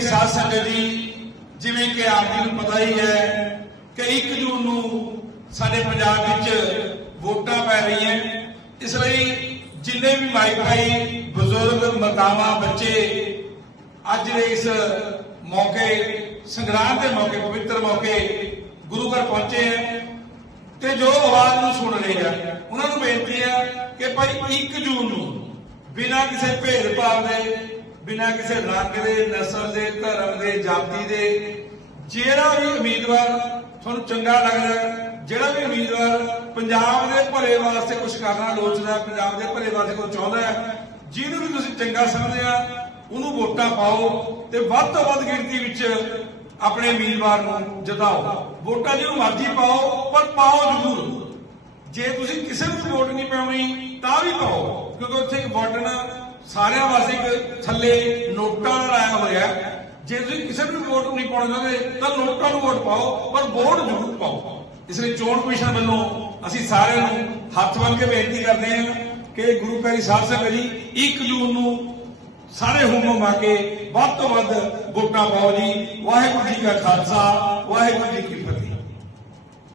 ਪਿਆਰੀ ਸਾਧ ਸੰਗਤ ਜੀ ਜਿਵੇਂ ਕਿ ਆਪ ਜੀ ਨੂੰ ਪਤਾ ਹੀ ਹੈ ਕਿ 1 ਜੂਨ ਨੂੰ ਸਾਡੇ ਪੰਜਾਬ ਵਿੱਚ ਵੋਟਾਂ ਪੈ ਰਹੀਆਂ। ਇਸ ਲਈ ਜਿੰਨੇ ਵੀ ਮਾਈ ਭਾਈ, ਬਜ਼ੁਰਗ ਮਾਤਾਵਾਂ ਬੱਚੇ ਅੱਜ ਦੇ ਇਸ ਮੌਕੇ, ਸੰਗਰਾਂਦ ਦੇ ਮੌਕੇ, ਪਵਿੱਤਰ ਮੌਕੇ ਗੁਰੂ ਘਰ ਪਹੁੰਚੇ ਹੈ ਤੇ ਜੋ ਆਵਾਜ਼ ਨੂੰ ਸੁਣ ਰਹੇ ਆ, ਉਹਨਾਂ ਨੂੰ ਬੇਨਤੀ ਹੈ ਕਿ ਭਾਈ 1 ਜੂਨ ਨੂੰ ਬਿਨਾਂ ਕਿਸੇ ਭੇਦਭਾਵ ਦੇ ਬਿਨਾਂ ਕਿਸੇ ਰੰਗ ਦੇ, ਨਸਲ ਦੇ, ਧਰਮ ਦੇ, ਜਾਤੀ ਦੇ, ਜਿਹੜਾ ਵੀ ਉਮੀਦਵਾਰ ਤੁਹਾਨੂੰ ਚੰਗਾ ਲੱਗਦਾ, ਜਿਹੜਾ ਵੀ ਉਮੀਦਵਾਰ ਪੰਜਾਬ ਦੇ ਭਲੇ ਵਾਸਤੇ ਕੁਝ ਕਰਨਾ ਲੋਚਦਾ ਪੰਜਾਬ ਦੇ ਭਲੇ ਵਾਸਤੇ ਕੁਝ ਚਾਹੁੰਦਾ ਹੈ, ਜਿਹਨੂੰ ਵੀ ਤੁਸੀਂ ਚੰਗਾ ਸਮਝਦੇ ਆ, ਉਹਨੂੰ ਵੋਟਾਂ ਪਾਓ ਤੇ ਵੱਧ ਤੋਂ ਵੱਧ ਗਿਣਤੀ ਵਿੱਚ ਆਪਣੇ ਉਮੀਦਵਾਰ ਨੂੰ ਜਿਤਾਓ। ਵੋਟਾਂ ਜਿਹਨੂੰ ਮਰਜ਼ੀ ਪਾਓ, ਪਰ ਪਾਓ ਜ਼ਰੂਰ। ਜੇ ਤੁਸੀਂ ਕਿਸੇ ਨੂੰ ਵੀ ਵੋਟ ਨਹੀਂ ਪਾਉਣੀ, ਤਾਂ ਵੀ ਪਾਓ, ਕਿਉਂਕਿ ਉੱਥੇ ਇੱਕ ਬਟਨ ਸਾਰਿਆਂ ਵਾਸਤੇ ਇੱਕ ਥੱਲੇ ਨੋਟਾਂ ਦਾ ਲਾਇਆ ਹੋਇਆ ਹੈ। ਜੇ ਤੁਸੀਂ ਕਿਸੇ ਨੂੰ ਵੀ ਵੋਟ ਨਹੀਂ ਪਾਉਣਾ ਚਾਹੁੰਦੇ, ਤਾਂ ਨੋਟਾਂ ਨੂੰ ਵੋਟ ਪਾਓ, ਪਰ ਵੋਟ ਜ਼ਰੂਰ ਪਾਓ। ਇਸ ਲਈ ਚੋਣ ਕਮਿਸ਼ਨ ਵੱਲੋਂ ਅਸੀਂ ਸਾਰਿਆਂ ਨੂੰ ਹੱਥ ਬੰਨ੍ਹ ਕੇ ਬੇਨਤੀ ਕਰਦੇ ਹਾਂ ਕਿ ਗੁਰੂ ਪਿਆਰੀ ਸਾਹਿਬ ਸਿੰਘ ਜੀ 1 ਜੂਨ ਨੂੰ ਸਾਰੇ ਹੁਕਮ ਮਾ ਕੇ ਵੱਧ ਤੋਂ ਵੱਧ ਵੋਟਾਂ ਪਾਓ ਜੀ। ਵਾਹਿਗੁਰੂ ਜੀ ਕਾ ਖਾਲਸਾ, ਵਾਹਿਗੁਰੂ ਜੀ ਕੀ ਫਤਿਹ।